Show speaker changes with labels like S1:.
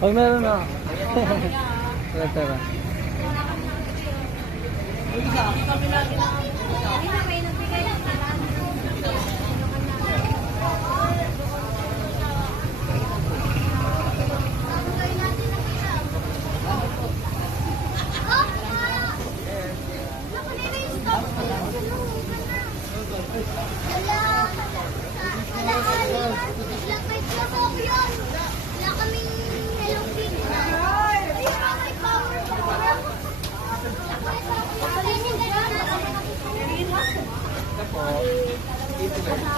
S1: Pag meron na. Tara, tara.
S2: po. Dito na.